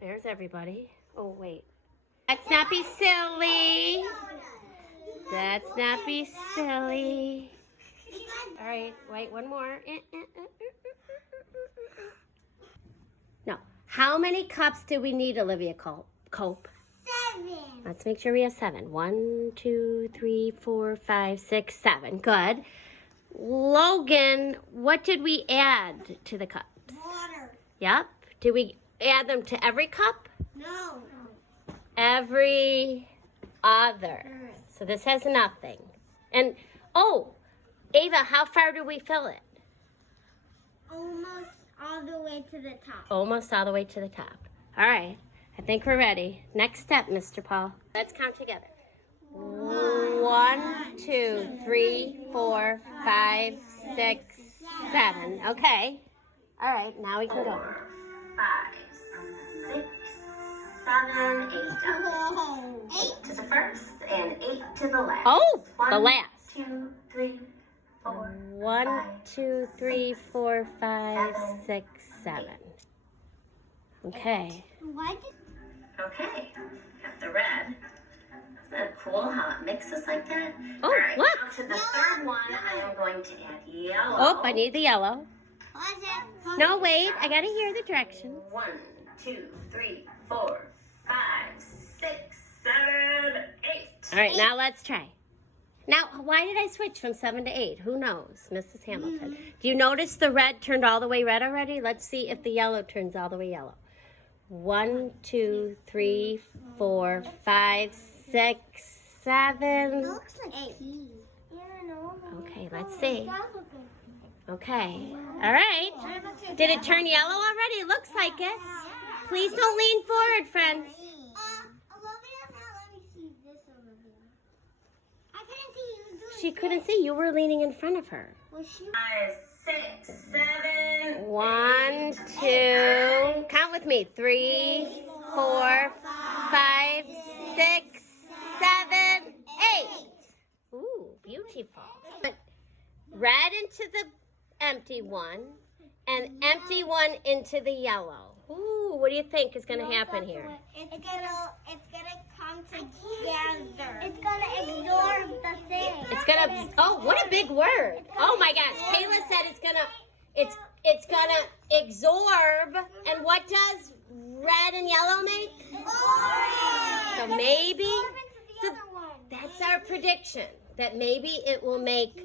There's everybody. Oh, wait. Let's not be silly. Let's not be silly. All right, wait, one more. No. How many cups do we need, Olivia Cope? 7. Let's make sure we have 7. 1, 2, 3, 4, 5, 6, 7. Good. Logan, what did we add to the cups? Water. Yep. Did we add them to every cup? No. Every other. So this has nothing. And, oh, Ava, how far do we fill it? Almost all the way to the top. Almost all the way to the top. All right. I think we're ready. Next step, Mr. Paul. Let's count together. 1, 2, 3, 4, 5, 6, 7. Okay. All right. Now we can go. 5, 6, 7, 8. 8 to the first and 8 to the last. Oh, One, the last. 2, 3, 4. 1, 2, 3, 4, 5, 6, 7. Okay. Why did... Okay, got the red. Isn't that cool how it mixes like that? Oh, All right, look. now to the third one, I am going to add yellow. Oh, I need the yellow. Pause it. No, wait. I got to hear the directions. 1, 2, 3, 4, 5, 6, 7, 8. All right, now let's try. Now, why did I switch from 7 to 8? Who knows, Mrs. Hamilton? Do you notice the red turned all the way red already? Let's see if the yellow turns all the way yellow. 1, 2, 3, 4, 5, 6, 7. Looks like 8. Okay, let's see. Okay. All right. Did it turn yellow already? It looks like it. Please don't lean forward, friends. Olivia's not let me see this, Olivia. I couldn't see you doing She couldn't see. You were leaning in front of her. Was she? 5, 6, 7. 1, 2. Count with me. 3, 4, 5, 6, 7, 8. Ooh, beautiful. Red into the empty one, and empty one into the yellow. Ooh, what do you think is going to happen here? It's gonna come together. It's gonna absorb the thing. It's gonna. Oh, what a big word! Oh my gosh, Kayla said it's gonna absorb. And what does red and yellow make? So maybe. So that's our prediction. That maybe it will make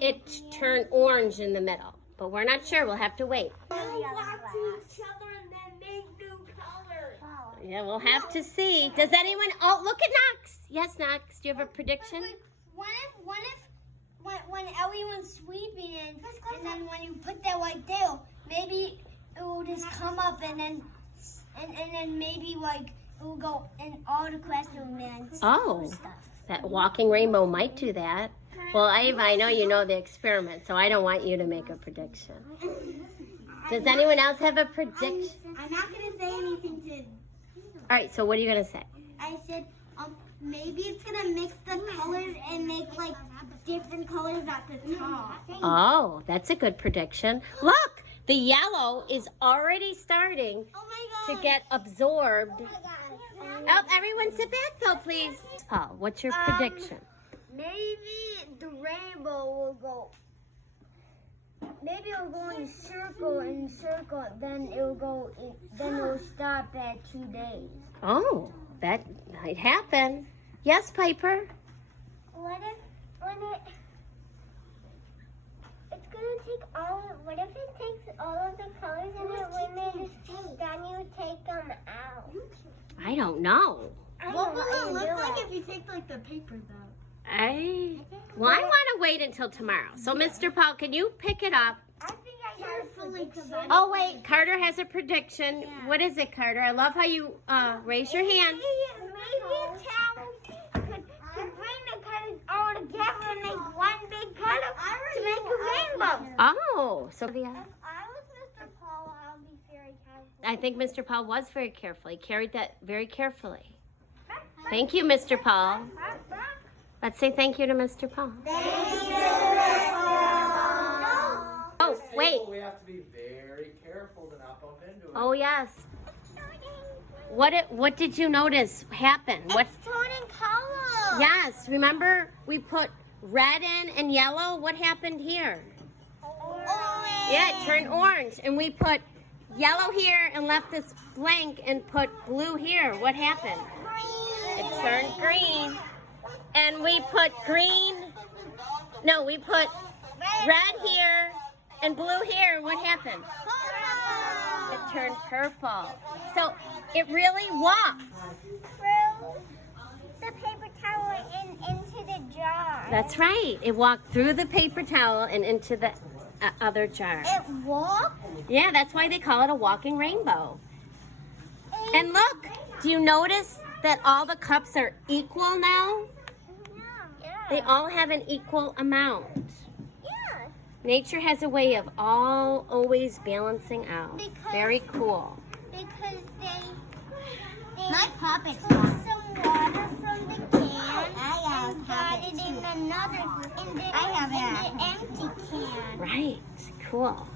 it turn orange in the middle, but we're not sure. We'll have to wait. Yeah, we'll have to see. Does anyone? Oh, look at Knox. Yes, Knox. Do you have a prediction? When everyone's sweeping and then when you put that like there, maybe it will just come up and then maybe like it will go in all the classroom and Oh, stuff. that walking rainbow might do that. Well, Ava, I know you know the experiment, so I don't want you to make a prediction. Does anyone else have a prediction? I'm not gonna say anything to. All right, so what are you going to say? I said maybe it's gonna mix the colors and make like different colors at the top. Oh, that's a good prediction. Look, the yellow is already starting Oh my to get absorbed. Oh, everyone sit back though, please. Paul, what's your prediction? Maybe the rainbow will go. Maybe it'll go in circle, then it'll go. Then it'll stop at 2 days. Oh, that might happen. Yes, Piper. What if it's gonna take all? What if it takes all of the colors and then you take them out? I don't know. What will it look like if you take like the paper though? I want to wait until tomorrow. So, Mr. Paul, can you pick it up? I think I carefully. Oh, wait, Carter has a prediction. What is it, Carter? I love how you raise your hand. Maybe a challenge could bring the colors all together and make one big color to make a rainbow. Oh, so If I was Mr. Paul, I would be very careful. I think Mr. Paul was very careful. He carried that very carefully. Thank you, Mr. Paul. Let's say thank you to Mr. Paul. Oh, wait. We have to be very careful to not bump into it. Oh, yes. What did you notice happen? It's turning color. Yes, remember we put red in and yellow? What happened here? Orange. Yeah, it turned orange. And we put yellow here and left this blank and put blue here. What happened? Green. It turned green. And we put we put red here and blue here. What happened? Purple. It turned purple. So it really walked. Through the paper towel and into the jar. That's right. It walked through the paper towel and into the other jar. It walked. Yeah, that's why they call it a walking rainbow. And look, do you notice that all the cups are equal now? Yeah. They all have an equal amount. Yeah. Nature has a way of always balancing out. Because- Very cool. Because they My puppets took want. some water from the can I have and got puppets it in too. another in the I have empty can. Right. Cool.